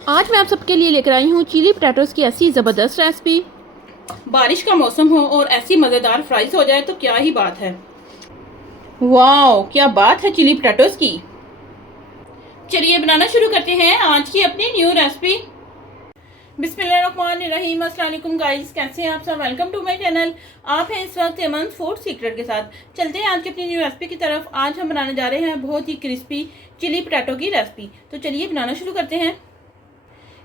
आज मैं आप सबके लिए लेकर आई हूँ चिली पटाटोस की ऐसी ज़बरदस्त रेसिपी। बारिश का मौसम हो और ऐसी मज़ेदार फ्राइज हो जाए तो क्या ही बात है। वाओ, क्या बात है चिली पटाटोस की। चलिए बनाना शुरू करते हैं आज की अपनी न्यू रेसिपी। बिस्मिल्लाहिर्रहमानिर्रहीम। अस्सलाम वालेकुम गाइस, कैसे हैं आप सब। Welcome to my channel. आप हैं इस वक्त एमन फूड सीक्रेट के साथ। चलते हैं आज की अपनी न्यू रेसिपी की तरफ। आज हम बनाने जा रहे हैं बहुत ही क्रिस्पी चिली पटाटो की रेसिपी। तो चलिए बनाना शुरू करते हैं।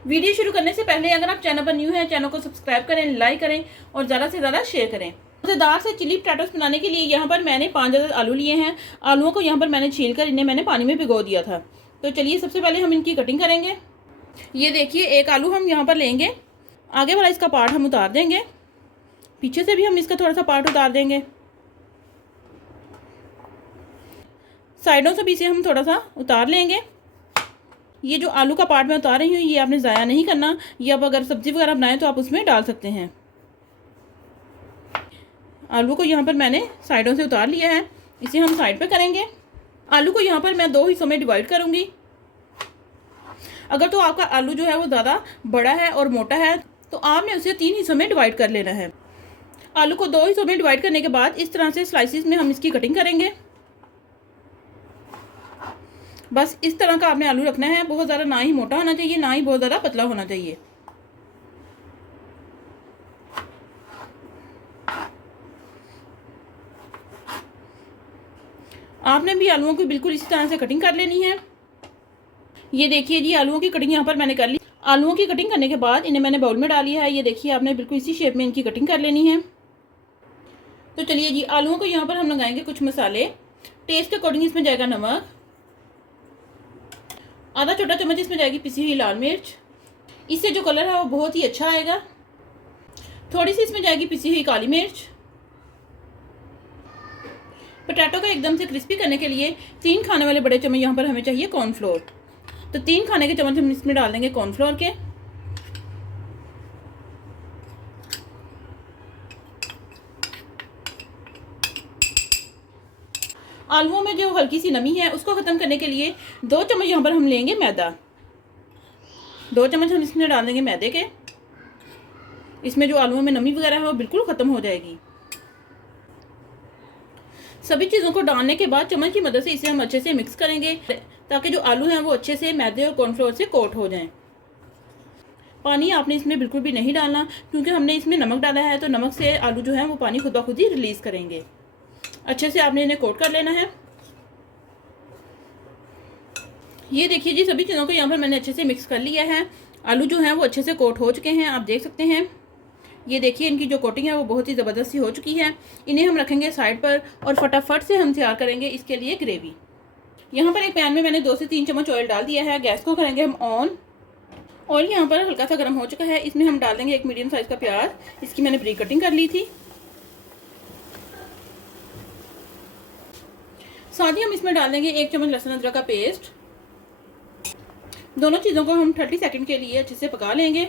वीडियो शुरू करने से पहले अगर आप चैनल पर न्यू हैं, चैनल को सब्सक्राइब करें, लाइक करें और ज़्यादा से ज़्यादा शेयर करें। मज़ेदार से चिली पटाटोस बनाने के लिए यहाँ पर मैंने 5 अदद आलू लिए हैं। आलूओं को यहाँ पर मैंने छील कर इन्हें मैंने पानी में भिगो दिया था। तो चलिए सबसे पहले हम इनकी कटिंग करेंगे। ये देखिए, एक आलू हम यहाँ पर लेंगे, आगे वाला इसका पार्ट हम उतार देंगे, पीछे से भी हम इसका थोड़ा सा पार्ट उतार देंगे, साइडों से भी इसे हम थोड़ा सा उतार लेंगे। ये जो आलू का पार्ट मैं उतार रही हूँ ये आपने ज़ाया नहीं करना। ये अब अगर सब्ज़ी वगैरह बनाएं तो आप उसमें डाल सकते हैं। आलू को यहाँ पर मैंने साइडों से उतार लिया है, इसे हम साइड पे करेंगे। आलू को यहाँ पर मैं 2 हिस्सों में डिवाइड करूँगी। अगर तो आपका आलू जो है वो ज़्यादा बड़ा है और मोटा है तो आपने उसे 3 हिस्सों में डिवाइड कर लेना है। आलू को 2 हिस्सों में डिवाइड करने के बाद इस तरह से स्लाइसिस में हम इसकी कटिंग करेंगे। बस इस तरह का आपने आलू रखना है, बहुत ज़्यादा ना ही मोटा होना चाहिए ना ही बहुत ज़्यादा पतला होना चाहिए। आपने भी आलूओं की बिल्कुल इसी तरह से कटिंग कर लेनी है। ये देखिए जी, आलूओं की कटिंग यहाँ पर मैंने कर ली। आलूओं की कटिंग करने के बाद इन्हें मैंने बाउल में डाल लिया है। ये देखिए, आपने बिल्कुल इसी शेप में इनकी कटिंग कर लेनी है। तो चलिए जी, आलूओं को यहाँ पर हम लगाएंगे कुछ मसाले। टेस्ट के अकॉर्डिंग इसमें जाएगा नमक, आधा छोटा चम्मच इसमें जाएगी पिसी हुई लाल मिर्च, इससे जो कलर है वो बहुत ही अच्छा आएगा। थोड़ी सी इसमें जाएगी पिसी हुई काली मिर्च। पोटैटो को एकदम से क्रिस्पी करने के लिए 3 खाने वाले बड़े चम्मच यहाँ पर हमें चाहिए कॉर्नफ्लोर। तो 3 खाने के चम्मच हम इसमें डाल देंगे कॉर्नफ्लोर के। आलूओं में जो हल्की सी नमी है उसको ख़त्म करने के लिए 2 चम्मच यहाँ पर हम लेंगे मैदा। 2 चम्मच हम इसमें डाल देंगे मैदे के। इसमें जो आलूओं में नमी वगैरह है वो बिल्कुल ख़त्म हो जाएगी। सभी चीज़ों को डालने के बाद चम्मच की मदद से इसे हम अच्छे से मिक्स करेंगे ताकि जो आलू हैं वो अच्छे से मैदे और कॉर्नफ्लोर से कोट हो जाएं। पानी आपने इसमें बिल्कुल भी नहीं डालना क्योंकि हमने इसमें नमक डाला है, तो नमक से आलू जो है वो पानी खुद ब खुद ही रिलीज़ करेंगे। अच्छे से आपने इन्हें कोट कर लेना है। ये देखिए जी, सभी चीज़ों को यहाँ पर मैंने अच्छे से मिक्स कर लिया है। आलू जो हैं वो अच्छे से कोट हो चुके हैं, आप देख सकते हैं। ये देखिए, इनकी जो कोटिंग है वो बहुत ही ज़बरदस्त सी हो चुकी है। इन्हें हम रखेंगे साइड पर और फटाफट से हम तैयार करेंगे इसके लिए ग्रेवी। यहाँ पर एक पैन में मैंने 2 से 3 चम्मच ऑयल डाल दिया है। गैस को करेंगे हम ऑन। ऑयल यहाँ पर हल्का सा गर्म हो चुका है। इसमें हम डाल देंगे एक मीडियम साइज़ का प्याज। इसकी मैंने ब्रीक कटिंग कर ली थी। साथ ही हम इसमें डाल देंगे 1 चम्मच लहसुन अदरक का पेस्ट। दोनों चीज़ों को हम 30 सेकंड के लिए अच्छे से पका लेंगे।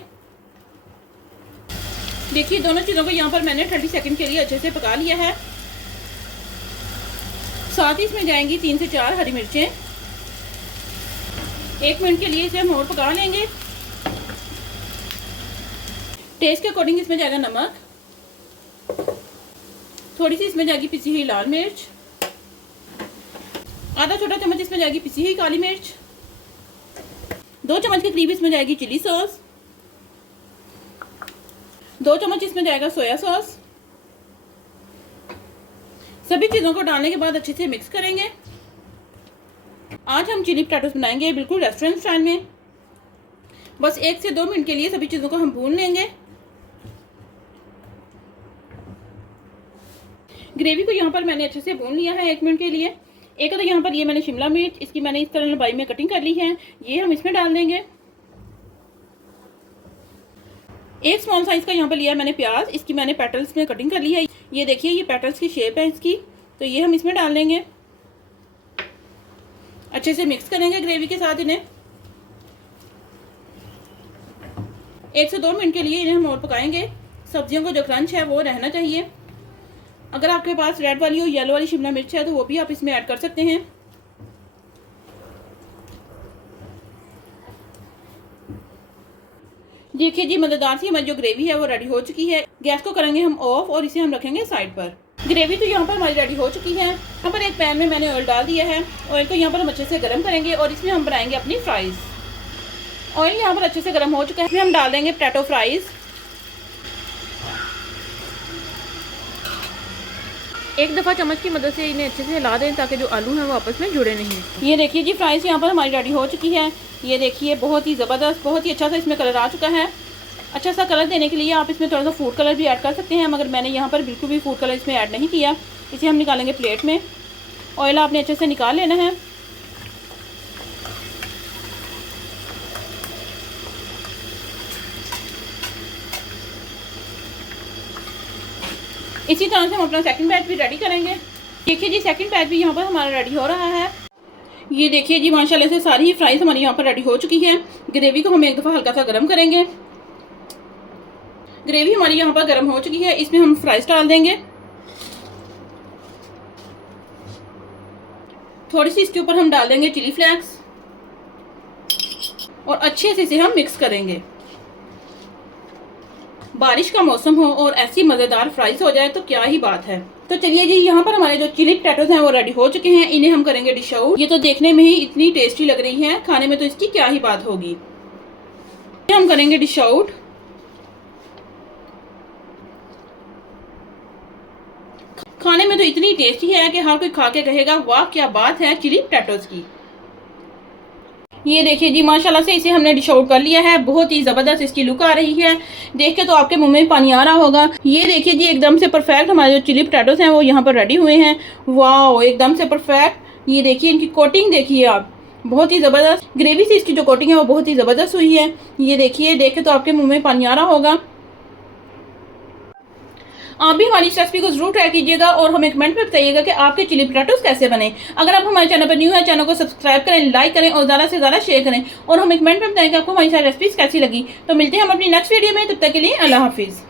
देखिए, दोनों चीज़ों को यहाँ पर मैंने 30 सेकंड के लिए अच्छे से पका लिया है। साथ ही इसमें जाएंगी 3 से 4 हरी मिर्चें। 1 मिनट के लिए इसे हम और पका लेंगे। टेस्ट के अकॉर्डिंग इसमें जाएगा नमक, थोड़ी सी इसमें जाएगी पिसी हुई लाल मिर्च, आधा छोटा चम्मच इसमें जाएगी पिसी हुई काली मिर्च, 2 चम्मच के करीब इसमें जाएगी चिली सॉस, 2 चम्मच इसमें जाएगा सोया सॉस। सभी चीज़ों को डालने के बाद अच्छे से मिक्स करेंगे। आज हम चिली पटाटोस बनाएंगे बिल्कुल रेस्टोरेंट स्टाइल में। बस 1 से 2 मिनट के लिए सभी चीज़ों को हम भून लेंगे। ग्रेवी को यहाँ पर मैंने अच्छे से भून लिया है 1 मिनट के लिए। एक तो यहाँ पर ये मैंने शिमला मिर्च, इसकी मैंने इस तरह लंबाई में कटिंग कर ली है, ये हम इसमें डाल देंगे। 1 स्मॉल साइज का यहाँ पर लिया है मैंने प्याज, इसकी मैंने पेटल्स में कटिंग कर ली है। ये देखिए, ये पेटल्स की शेप है इसकी, तो ये हम इसमें डाल देंगे। अच्छे से मिक्स करेंगे ग्रेवी के साथ इन्हें। 1 से 2 मिनट के लिए इन्हें हम और पकाएंगे। सब्जियों को जो क्रंच है वो रहना चाहिए। अगर आपके पास रेड वाली और येलो वाली शिमला मिर्च है तो वो भी आप इसमें ऐड कर सकते हैं। देखिए जी, मज़ेदार सी हमारी जो ग्रेवी है वो रेडी हो चुकी है। गैस को करेंगे हम ऑफ और इसे हम रखेंगे साइड पर। ग्रेवी तो यहाँ पर हमारी रेडी हो चुकी है। यहाँ पर एक पैन में मैंने ऑयल डाल दिया है। ऑयल को यहाँ पर हम अच्छे से गर्म करेंगे और इसमें हम बनाएंगे अपनी फ्राइज़। ऑयल यहाँ पर अच्छे से गर्म हो चुका है। इसमें हम डाल देंगे पोटैटो फ्राइज़। एक दफ़ा चम्मच की मदद से इन्हें अच्छे से हिला दें ताकि जो आलू हैं वो आपस में जुड़े नहीं। ये देखिए जी, फ्राइज़ यहाँ पर हमारी रेडी हो चुकी है। ये देखिए, बहुत ही ज़बरदस्त, बहुत ही अच्छा सा इसमें कलर आ चुका है। अच्छा सा कलर देने के लिए आप इसमें थोड़ा सा फूड कलर भी ऐड कर सकते हैं, मगर मैंने यहाँ पर बिल्कुल भी फूड कलर इसमें ऐड नहीं किया। इसे हम निकालेंगे प्लेट में। ऑयल आपने अच्छे से निकाल लेना है। इसी तरह से हम अपना सेकंड बैच भी रेडी करेंगे। देखिए जी, सेकंड बैच भी यहाँ पर हमारा रेडी हो रहा है। ये देखिए जी, माशाल्लाह से सारी ही फ्राइज़ हमारी यहाँ पर रेडी हो चुकी है। ग्रेवी को हम एक दफ़ा हल्का सा गर्म करेंगे। ग्रेवी हमारी यहाँ पर गर्म हो चुकी है। इसमें हम फ्राइज़ डाल देंगे। थोड़ी सी इसके ऊपर हम डाल देंगे चिली फ्लेक्स और अच्छे से इसे हम मिक्स करेंगे। बारिश का मौसम हो और ऐसी मज़ेदार फ्राइज़ हो जाए तो क्या ही बात है। तो चलिए जी, यहाँ पर हमारे जो चिली पोटैटोज हैं वो रेडी हो चुके हैं। इन्हें हम करेंगे डिश आउट। ये तो देखने में ही इतनी टेस्टी लग रही हैं, खाने में तो इसकी क्या ही बात होगी। हम करेंगे डिश आउट। खाने में तो इतनी टेस्टी है कि हर कोई खा के कहेगा वाह क्या बात है चिली पोटैटोज की। ये देखिए जी, माशाल्लाह से इसे हमने डिश आउट कर लिया है। बहुत ही ज़बरदस्त इसकी लुक आ रही है। देख के तो आपके मुंह में पानी आ रहा होगा। ये देखिए जी, एकदम से परफेक्ट हमारे जो चिली पोटैटोज हैं वो यहाँ पर रेडी हुए हैं। वाह, एकदम से परफेक्ट। ये देखिए, इनकी कोटिंग देखिए आप, बहुत ही ज़बरदस्त। ग्रेवी से इसकी जो कोटिंग है वो बहुत ही ज़बरदस्त हुई है। ये देखिए, देख के तो आपके मुँह में पानी आ रहा होगा। आप भी हमारी इस रेसिपी को जरूर ट्राई कीजिएगा और हमें कमेंट में बताइएगा कि आपके चिली पोटैटोज कैसे बने। अगर आप हमारे चैनल पर न्यू है, चैनल को सब्सक्राइब करें, लाइक करें और ज़्यादा से ज़्यादा शेयर करें और हमें कमेंट में बताएं कि आपको हमारी सारी रेसिपीज कैसी लगी। तो मिलते हैं हम अपनी नेक्स्ट वीडियो में। तब तक के लिए अल्लाह हाफिज़।